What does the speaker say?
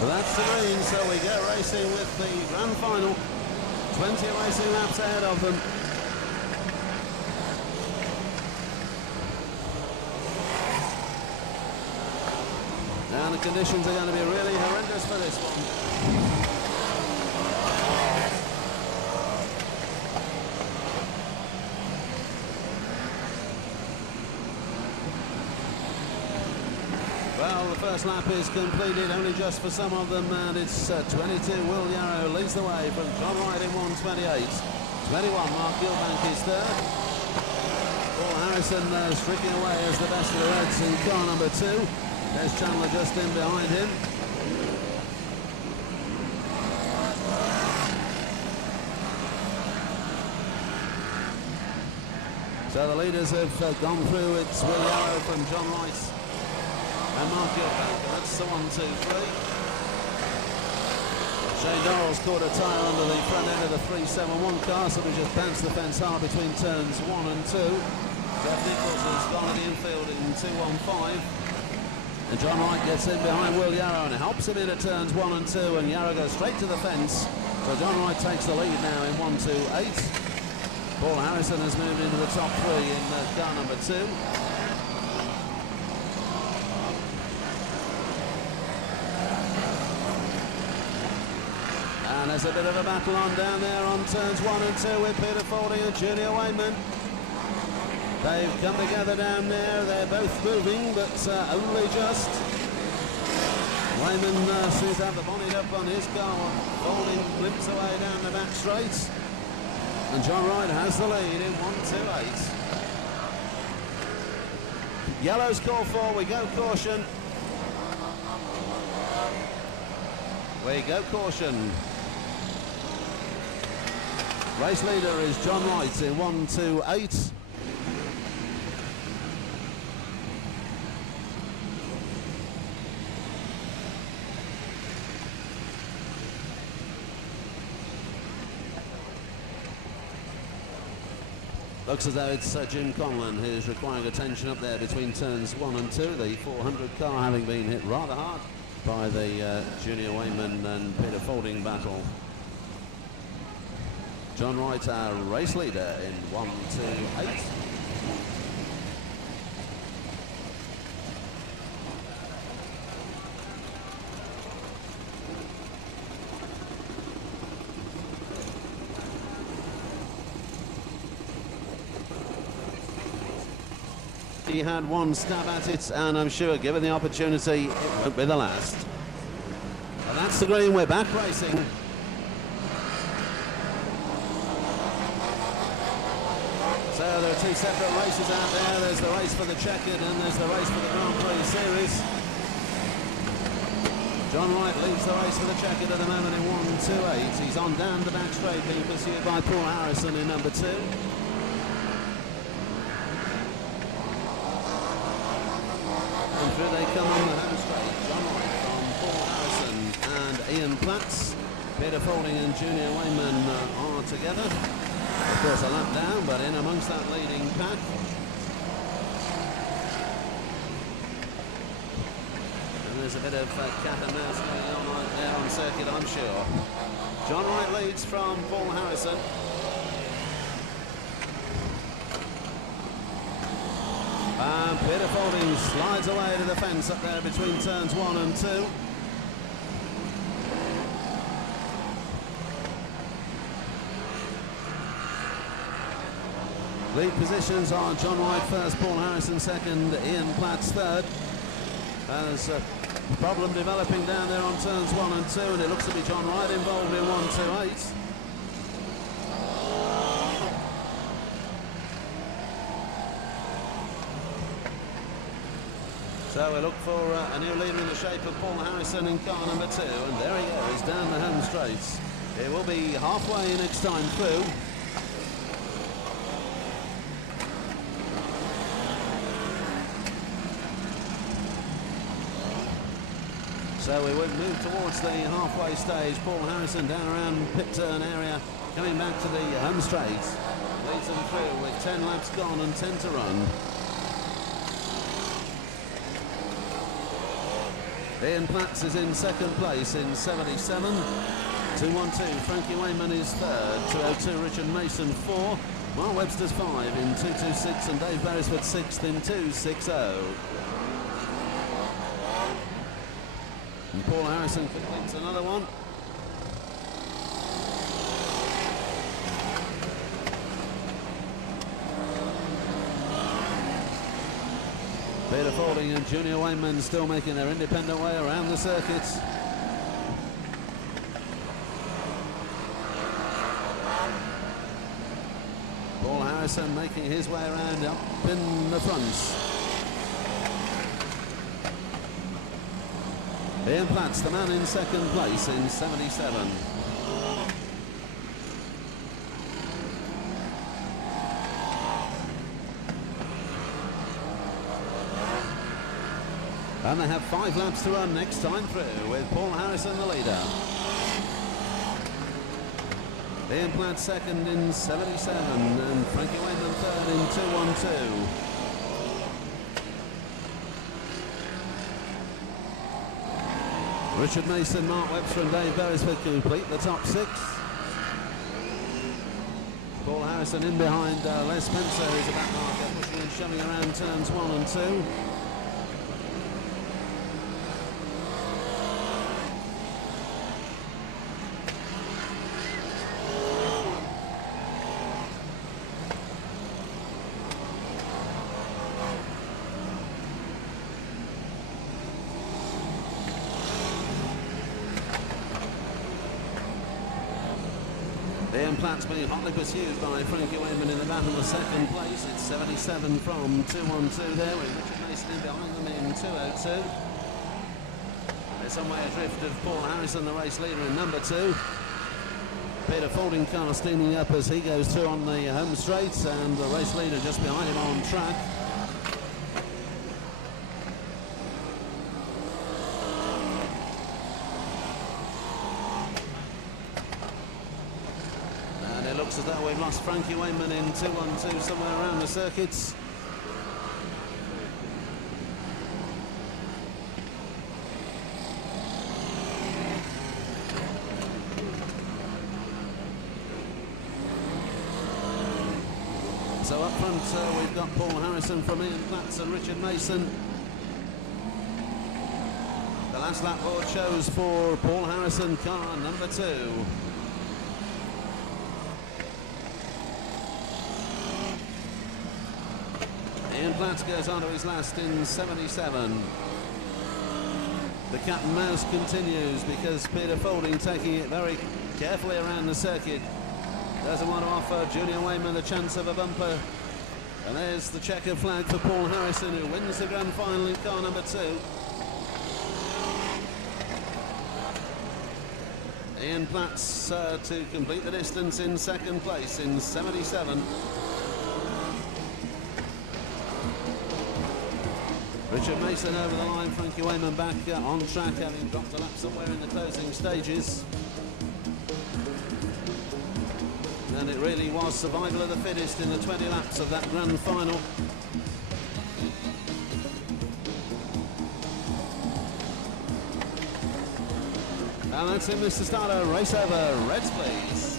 Well, that's the green, so we go racing with the grand final. 20 racing laps ahead of them. And the conditions are going to be really horrendous for this one. Well, the first lap is completed only just for some of them, and it's 22. Will Yarrow leads the way from John Wright in 1:28. 21, Mark Gilbank is third. Paul Harrison streaking away as the best of the Reds in car number 2. There's Chandler just in behind him. So the leaders have gone through. It's Will Yarrow from John Wright and Mark Gilbank. That's the 1, 2, 3. Shane Dorrell's caught a tyre under the front end of the 371 car, so we just bounced the fence hard between turns 1 and 2. Jeff Nichols has gone to the infield in 215. And John Wright gets in behind Will Yarrow and helps him into turns 1 and 2, and Yarrow goes straight to the fence. So John Wright takes the lead now in 128. Paul Harrison has moved into the top 3 in car number 2. And there's a bit of a battle on down there on turns 1 and 2 with Peter Fording and Junior Wayman. They've come together down there. They're both moving, but only just. Wayman seems to have the bonnet up on his car. Fording limps away down the back straight. And John Wright has the lead in 128. Yellow's call for, we go caution. We go caution. Race leader is John Wright in 128. Looks as though it's Jim Conlon who's requiring attention up there between turns 1 and 2. The 400 car having been hit rather hard by the Junior Wayman and Peter Fording battle. John Wright, our race leader in 128. He had one stab at it, and I'm sure given the opportunity it won't be the last. And that's the green. We're back racing. So there are 2 separate races out there. There's the race for the checkered and there's the race for the Grand Prix Series. John Wright leads the race for the checkered at the moment in 128. He's on down the back straight, being pursued by Paul Harrison in number 2. Through they come on the home straight. John Wright from Paul Harrison and Ian Platts. Peter Fording and Junior Wayman are together. Of course a lap down, but in amongst that leading pack. And there's a bit of cat and mouse going on right there on circuit, I'm sure. John Wright leads from Paul Harrison. And Peter Fording slides away to the fence up there between turns 1 and 2. Lead positions are John Wright first, Paul Harrison second, Ian Platts third. There's a problem developing down there on turns 1 and 2, and it looks to be John Wright involved in 128. So we look for a new leader in the shape of Paul Harrison in car number 2, and there he goes down the home straight. It will be halfway next time through. So we would move towards the halfway stage. Paul Harrison down around pit turn area, coming back to the home straight. Leads them through with 10 laps gone and 10 to run. Ian Platts is in second place in 77. 212. Frankie Wayman is third. 202. Richard Mason 4. Mark Webster's 5 in 226, and Dave Beresford 6th in 260. And Paul Harrison completes another one. Peter Fording and Junior Wayman still making their independent way around the circuit. Paul Harrison making his way around up in the front. Ian Platts, the man in second place in 77. And they have 5 laps to run next time through, with Paul Harrison the leader. Ian Platt second in 77, and Frankie Wayman third in 212. Richard Mason, Mark Webster and Dave Beresford complete the top 6. Paul Harrison in behind Les Spencer, who's a back marker, pushing and shoving around turns 1 and 2. Ian Platt's being hotly pursued by Frankie Wayman in the battle for second place. It's 77 from 212 there, with Richard Mason in behind them in 202. There's some way adrift of Paul Harrison, the race leader in number 2. Peter Fording car steaming up as he goes through on the home straight, and the race leader just behind him on track. Looks as though we've lost Frankie Wayman in 212 somewhere around the circuits. So up front we've got Paul Harrison from Ian Platts and Richard Mason. The last lap board shows for Paul Harrison, car number 2. Ian Platts goes on to his last in 77. The cat and mouse continues because Peter Fording, taking it very carefully around the circuit, doesn't want to offer Junior Wayman the chance of a bumper. And there's the checkered flag for Paul Harrison, who wins the grand final in car number 2. Ian Platts to complete the distance in second place in 77. Richard Mason over the line, Frankie Wayman back on track, having dropped a lap somewhere in the closing stages. And it really was survival of the fittest in the 20 laps of that grand final. And that's it, Mr. Starter. Race over. Reds, please.